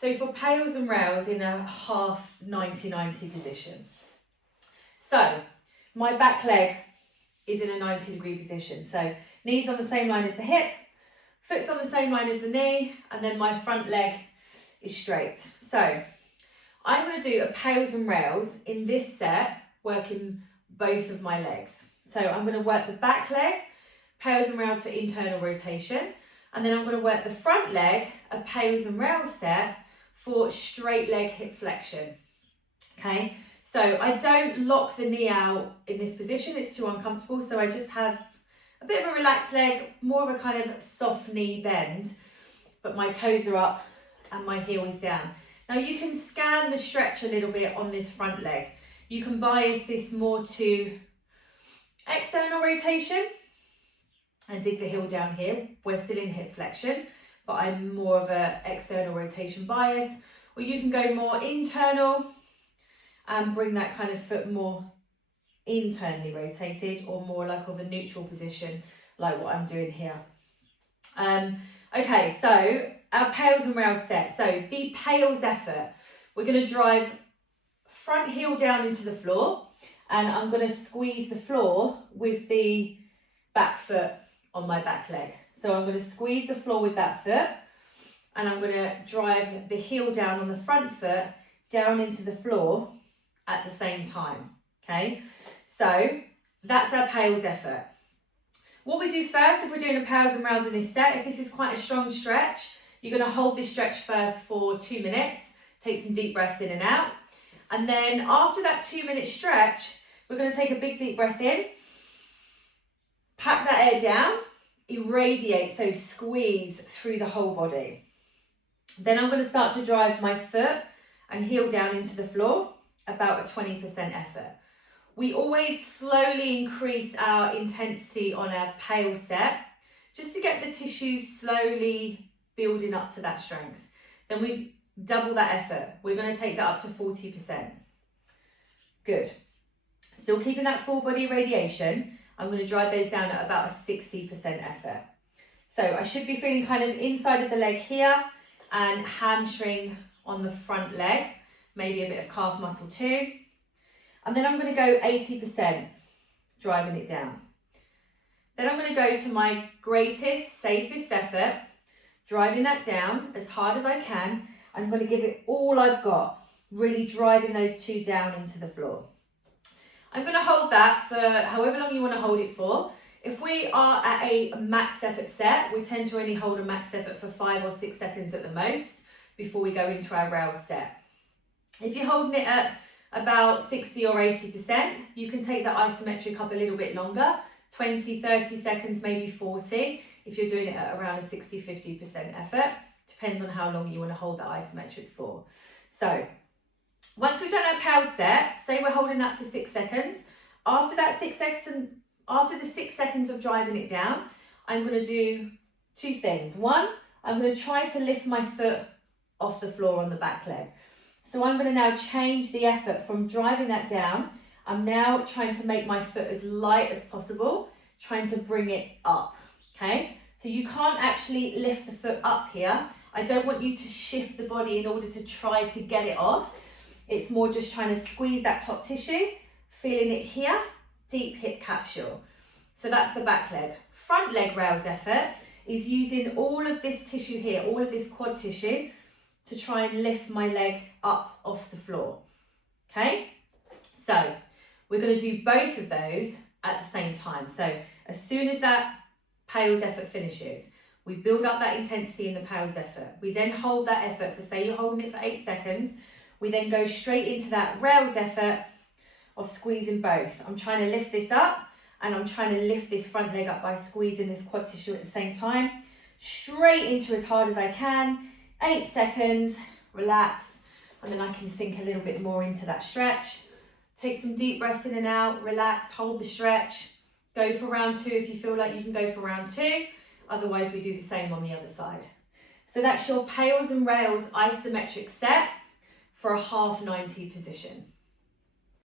So for pails and rails in a half 90-90 position. So my back leg is in a 90-degree position. So knees on the same line as the hip, foot's on the same line as the knee, and then my front leg is straight. So I'm going to do a pails and rails in this set, working both of my legs. So I'm going to work the back leg, pails and rails for internal rotation, and then I'm going to work the front leg, a pails and rails set for straight leg hip flexion. Okay, so I don't lock the knee out in this position, it's too uncomfortable, so I just have a bit of a relaxed leg, more of a kind of soft knee bend, but my toes are up and my heel is down. Now you can scan the stretch a little bit on this front leg. You can bias this more to external rotation and dig the heel down here. We're still in hip flexion, but I'm more of a external rotation bias. Or you can go more internal and bring that kind of foot more internally rotated, or more like of a neutral position, like what I'm doing here. Okay, so our pails and rails set. So the pails effort, we're going to drive front heel down into the floor, and I'm going to squeeze the floor with the back foot on my back leg. So I'm going to squeeze the floor with that foot, and I'm going to drive the heel down on the front foot down into the floor at the same time. Okay, so that's our pails effort. What we do first, if we're doing a pails and rails in this set, if this is quite a strong stretch, you're going to hold this stretch first for 2 minutes, take some deep breaths in and out. And then after that 2-minute stretch, we're going to take a big deep breath in, pack that air down, irradiate, so squeeze through the whole body. Then I'm going to start to drive my foot and heel down into the floor, about a 20% effort. We always slowly increase our intensity on our pail set, just to get the tissues slowly building up to that strength. Then we double that effort. We're going to take that up to 40%. Good. Still keeping that full body radiation. I'm going to drive those down at about a 60% effort. So I should be feeling kind of inside of the leg here, and hamstring on the front leg, maybe a bit of calf muscle too. And then I'm going to go 80%, driving it down. Then I'm going to go to my greatest, safest effort, driving that down as hard as I can. I'm going to give it all I've got, really driving those two down into the floor. I'm going to hold that for however long you want to hold it for. If we are at a max effort set, we tend to only hold a max effort for 5 or 6 seconds at the most before we go into our rails set. If you're holding it at about 60 or 80%, you can take that isometric up a little bit longer, 20, 30 seconds, maybe 40, if you're doing it at around a 60-50% effort. Depends on how long you want to hold that isometric for. So once we've done our power set, say we're holding that for 6 seconds. After that 6 seconds, after the 6 seconds of driving it down, I'm going to do 2 things. One, I'm going to try to lift my foot off the floor on the back leg. So I'm going to now change the effort from driving that down. I'm now trying to make my foot as light as possible, trying to bring it up, okay? So you can't actually lift the foot up here. I don't want you to shift the body in order to try to get it off. It's more just trying to squeeze that top tissue, feeling it here, deep hip capsule. So that's the back leg. Front leg rails effort is using all of this tissue here, all of this quad tissue, to try and lift my leg up off the floor, okay? So we're going to do both of those at the same time. So as soon as that pails effort finishes, we build up that intensity in the pails effort. We then hold that effort for, say you're holding it for 8 seconds, we then go straight into that rails effort of squeezing both. I'm trying to lift this up, and I'm trying to lift this front leg up by squeezing this quad tissue at the same time. Straight into as hard as I can. 8 seconds, relax, and then I can sink a little bit more into that stretch. Take some deep breaths in and out, relax, hold the stretch. Go for round 2 if you feel like you can go for round 2. Otherwise, we do the same on the other side. So that's your pails and rails isometric set for a half 90 position.